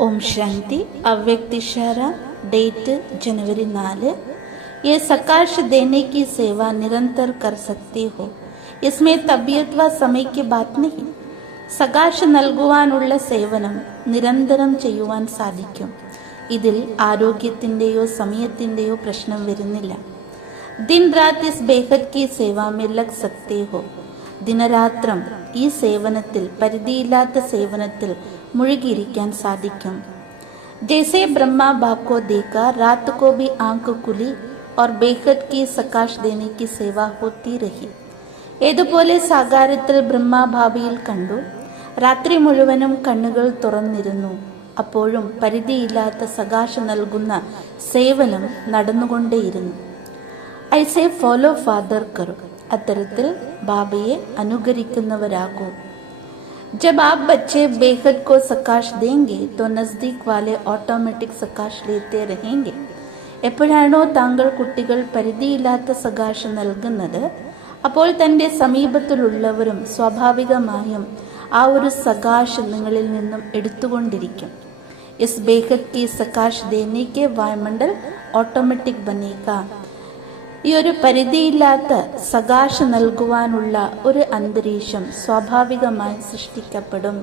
Om Shanti. അവ്യക്തിഷാര date जनवरी नाल ये सकाश देने की സേവ निरंतर കർ സക്തി ഹോ. ഇസ്മേ തബിയത് വ സമയക്ക് ബാത് നഹി സകാശ നൽകുവാനുള്ള സേവനം നിരന്തരം ചെയ്യുവാൻ സാധിക്കും. ഇതിൽ ആരോഗ്യത്തിന്റെയോ സമയത്തിന്റെയോ പ്രശ്നം വരുന്നില്ല. ദിൻ രാത് ഇസ് ബേഹദ് കി സേവാ മേ സക്തി ഹോ. ദിനരാത്രം ഈ സേവനത്തിൽ പരിധിയില്ലാത്ത സേവനത്തിൽ മുഴുകിയിരിക്കാൻ സാധിക്കും जैसे ब्रह्मा बाप को देखा रात को भी आंख खुली और बेहद की सकाश देने की सेवा होती रही ഏതുപോലെ സാകാരത്തിൽ ബ്രഹ്മാഭാവിയിൽ കണ്ടു രാത്രി മുഴുവനും കണ്ണുകൾ തുറന്നിരുന്നു അപ്പോഴും പരിധിയില്ലാത്ത സകാശ നൽകുന്ന സേവനം നടന്നുകൊണ്ടേയിരുന്നു ഐസെ ഫോളോ ഫാദർ കറു അത്തരത്തിൽ ബാബയെ അനുകരിക്കുന്നവരാകൂ जब आप बच्चे बेहद को सकाश देंगे तो नज़दीक वाले ഓട്ടോമാറ്റിക് സകാശ് लेते रहेंगे എപ്പോഴാണോ താങ്കൾ കുട്ടികൾ പരിധിയില്ലാത്ത സകാശ് നൽകുന്നത് അപ്പോൾ തൻ്റെ സമീപത്തിലുള്ളവരും സ്വാഭാവികമായും ആ ഒരു സകാശ് നിങ്ങളിൽ നിന്നും എടുത്തുകൊണ്ടിരിക്കും ഇസ് ബേഹദ് കി സകാശ് ദേനിക്ക് വായുമണ്ഡൽ ഓട്ടോമാറ്റിക് ബനേക ഈ ഒരു പരിധിയില്ലാത്ത സകാശ നൽകുവാനുള്ള ഒരു അന്തരീക്ഷം സ്വാഭാവികമായി സൃഷ്ടിക്കപ്പെടും.